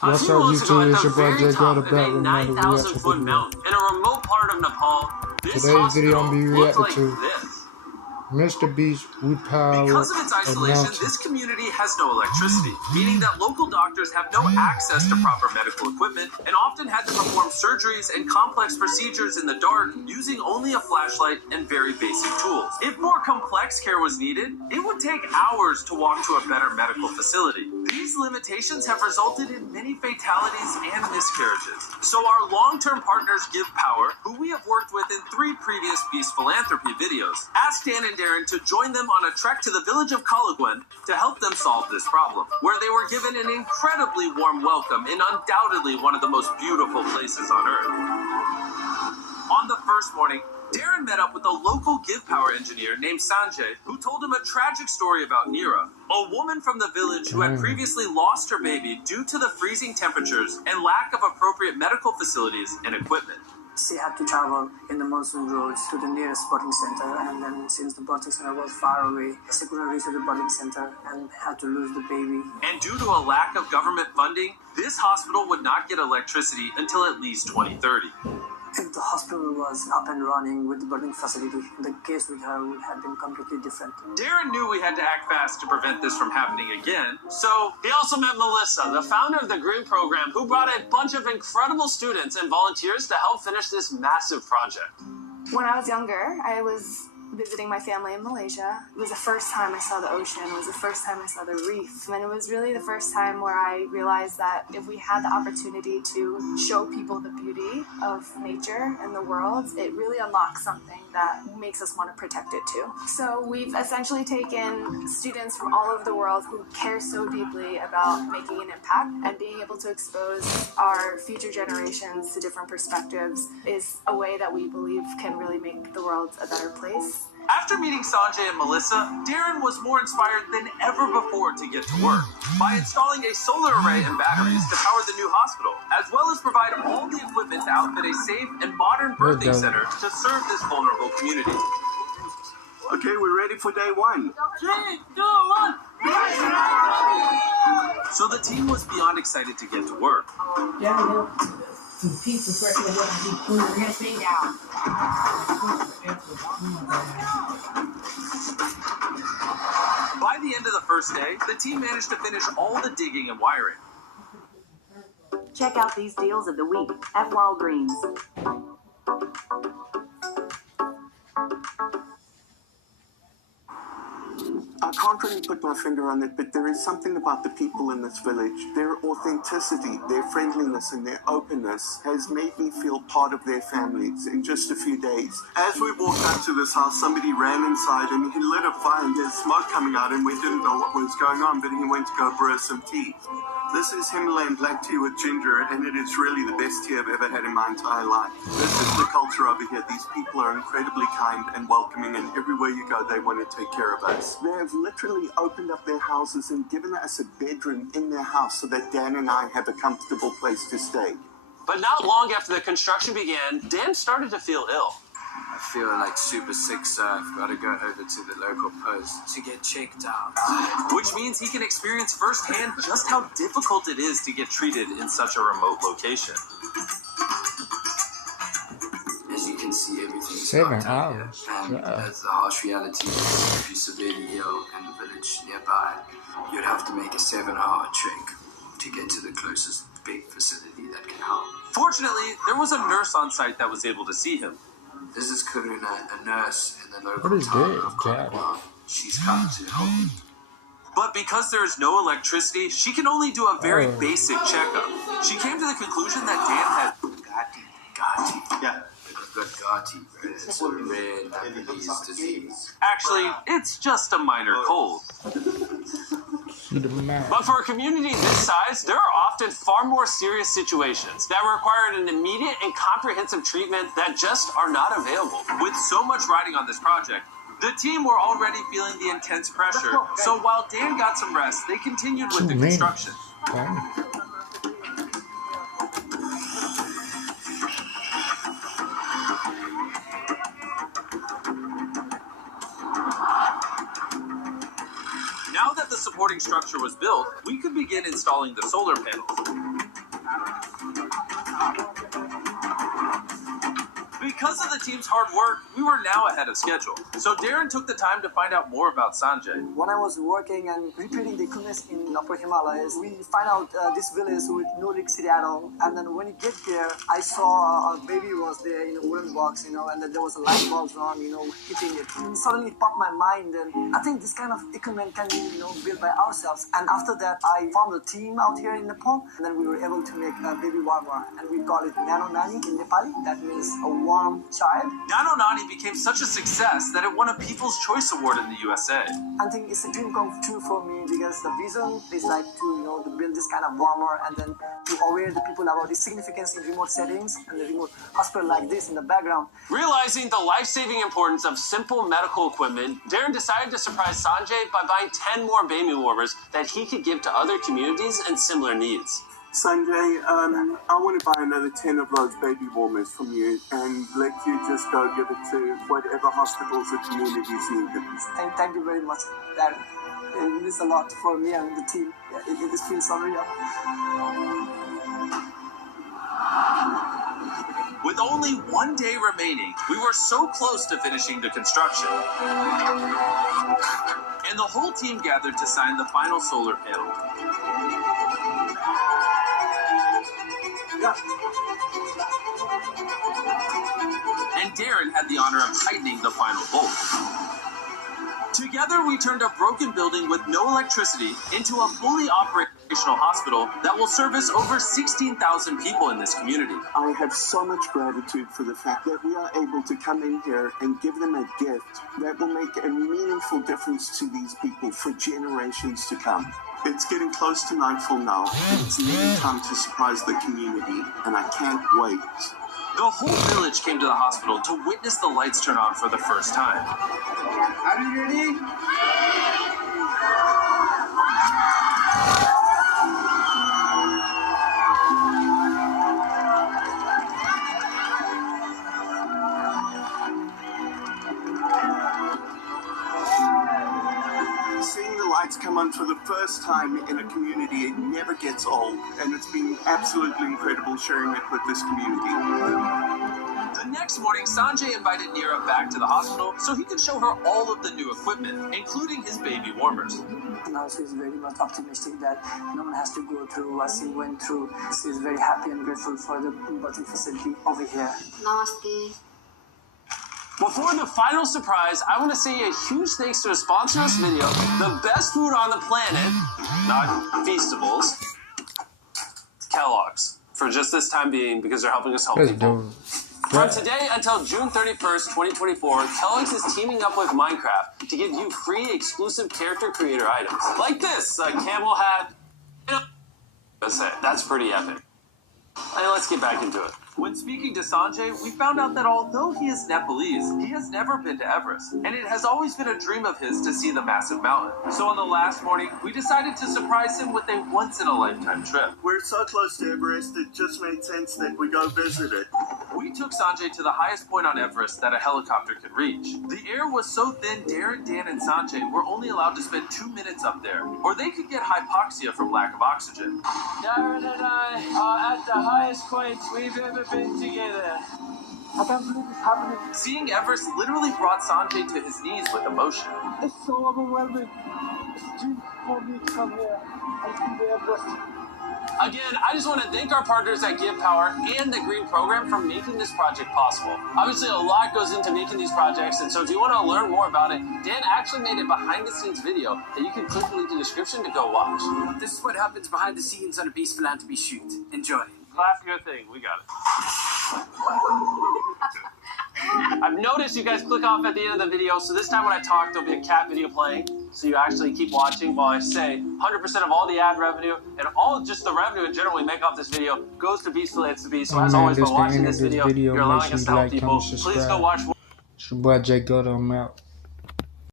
What's up, YouTube? It's your boy Jay Gudda back with another reaction video. In a remote part of Nepal, Today's video I'm gonna be reacting to Mr. Beast Power. Because of its isolation, this community has no electricity, meaning that local doctors have no access to proper medical equipment and often had to perform surgeries and complex procedures in the dark using only a flashlight and very basic tools. If more complex care was needed, it would take hours to walk to a better medical facility. These limitations have resulted in many fatalities and miscarriages. So our long-term partners Give Power, who we have worked with in 3 previous Beast Philanthropy videos, asked Dan and Darren to join them on a trek to the village of Kalagwen to help them solve this problem, where they were given an incredibly warm welcome in undoubtedly one of the most beautiful places on Earth. On the first morning, Darren met up with a local Give Power engineer named Sanjay, who told him a tragic story about Neera, a woman from the village who had previously lost her baby due to the freezing temperatures and lack of appropriate medical facilities and equipment. She had to travel in the monsoon roads to the nearest birthing center, and then since the birthing center was far away, she couldn't reach the birthing center and had to lose the baby. And due to a lack of government funding, this hospital would not get electricity until at least 2030. If the hospital was up and running with the birthing facility, the case with her would have been completely different. Darren knew we had to act fast to prevent this from happening again, so he also met Melissa, the founder of the Green Program, who brought a bunch of incredible students and volunteers to help finish this massive project. When I was younger, I was visiting my family in Malaysia. It was the first time I saw the ocean. It was the first time I saw the reef. And it was really the first time where I realized that if we had the opportunity to show people the beauty of nature and the world, it really unlocks something that makes us want to protect it too. So we've essentially taken students from all over the world who care so deeply about making an impact, and being able to expose our future generations to different perspectives is a way that we believe can really make the world a better place. After meeting Sanjay and Melissa, Darren was more inspired than ever before to get to work by installing a solar array and batteries to power the new hospital, as well as provide all the equipment to outfit a safe and modern birthing center to serve this vulnerable community. Okay, we're ready for day 1. 3, 2, 1. So the team was beyond excited to get to work. Some pieces where they want to be pulling that thing out. By the end of the first day, the team managed to finish all the digging and wiring. Check out these deals of the week at Walgreens. I can't really put my finger on it, but there is something about the people in this village. Their authenticity, their friendliness, and their openness has made me feel part of their families in just a few days. As we walked up to this house, somebody ran inside and he lit a fire and there's smoke coming out, and we didn't know what was going on, but he went to go brew some tea. This is Himalayan black tea with ginger, and it is really the best tea I've ever had in my entire life. This is the culture over here. These people are incredibly kind and welcoming, and everywhere you go, they want to take care of us. They have literally opened up their houses and given us a bedroom in their house so that Dan and I have a comfortable place to stay. But not long after the construction began, Dan started to feel ill. I feel like super sick, so I've got to go over to the local post to get checked out. Which means he can experience firsthand just how difficult it is to get treated in such a remote location. As you can see, everything's 7 hours. And that's the harsh reality. If you're severely ill in the village nearby, you'd have to make a 7-hour trek to get to the closest big facility that can help. Fortunately, there was a nurse on site that was able to see him. This is Karuna, a nurse in the local What is town this, of Kalagwen. She's come to help me. But because there is no electricity, she can only do a very basic checkup. She came to the conclusion that Dan had Gati. Yeah. I've got Gati, bro. It's a rare Nepalese disease. Actually, it's just a minor cold. But for a community this size, there are often far more serious situations that require an immediate and comprehensive treatment that just are not available. With so much riding on this project, the team were already feeling the intense pressure. So while Dan got some rest, they continued with the construction. Now that the supporting structure was built, we could begin installing the solar panels. Because of the team's hard work, we were now ahead of schedule. So Darren took the time to find out more about Sanjay. When I was working and repairing the equipment in Upper Himalayas, we find out this village with no electricity at all. And then when you get there, I saw a baby was there in a wooden box, and then there was a light bulb on, hitting it. And suddenly it popped my mind, and I think this kind of equipment can be, built by ourselves. And after that, I formed a team out here in Nepal, and then we were able to make a baby warmer, and we call it Nano Nani in Nepali. That means a warm child. Nano Nani became such a success that it won a People's Choice Award in the USA. I think it's a dream come true for me because the vision is like to build this kind of warmer and then to aware the people about the significance in remote settings and the remote hospital like this in the background. Realizing the life-saving importance of simple medical equipment, Darren decided to surprise Sanjay by buying 10 more baby warmers that he could give to other communities and similar needs. Sanjay, I want to buy another 10 of those baby warmers from you and let you just go give it to whatever hospitals or communities need them. Thank you very much, Darren. It means a lot for me and the team. It just feels so real. With only 1 day remaining, we were so close to finishing the construction. And the whole team gathered to sign the final solar panel. And Darren had the honor of tightening the final bolt. Together, we turned a broken building with no electricity into a fully operational hospital that will service over 16,000 people in this community. I have so much gratitude for the fact that we are able to come in here and give them a gift that will make a meaningful difference to these people for generations to come. It's getting close to nightfall now. It's nearly time to surprise the community, and I can't wait. The whole village came to the hospital to witness the lights turn on for the first time. Are you ready? Seeing the lights come on for the first time in a community, it never gets old, and it's been absolutely incredible sharing it with this community. The next morning, Sanjay invited Neera back to the hospital so he could show her all of the new equipment, including his baby warmers. Now she's very much optimistic that no one has to go through what she went through. She's very happy and grateful for the birthing facility over here. Namaste. Before the final surprise, I want to say a huge thanks to a sponsor of this video, the best food on the planet, not Feastables, Kellogg's, for just this time being because they're helping us help That's people. dope. From today until June 31st, 2024, Kellogg's is teaming up with Minecraft to give you free exclusive character creator items. Like this, a camel hat. That's it. That's pretty epic. And let's get back into it. When speaking to Sanjay, we found out that although he is Nepalese, he has never been to Everest, and it has always been a dream of his to see the massive mountain. So on the last morning, we decided to surprise him with a once-in-a-lifetime trip. We're so close to Everest, it just made sense that we go visit it. We took Sanjay to the highest point on Everest that a helicopter could reach. The air was so thin, Darren, Dan, and Sanjay were only allowed to spend 2 minutes up there, or they could get hypoxia from lack of oxygen. Darren and I are at the highest point we've ever been together. I can't believe it's happening. Seeing Everest literally brought Sanjay to his knees with emotion. It's so overwhelming. It's a dream for me to come here and see the Everest. Again, I just want to thank our partners at Give Power and the Green Program for making this project possible. Obviously, a lot goes into making these projects, and so if you want to learn more about it, Dan actually made a behind-the-scenes video that you can click the link in the description to go watch. This is what happens behind the scenes on a Beast Philanthropy shoot. Enjoy. Clap your thing. We got it. I've noticed you guys click off at the end of the video, so this time when I talk, there'll be a cat video playing, so you actually keep watching while I say 100% of all the ad revenue and all just the revenue in general we make off this video goes to Beast Philanthropy. So as always, by watching this video, you're allowing us to help people. Please go watch. It's your boy Jay Gudda. I'm out.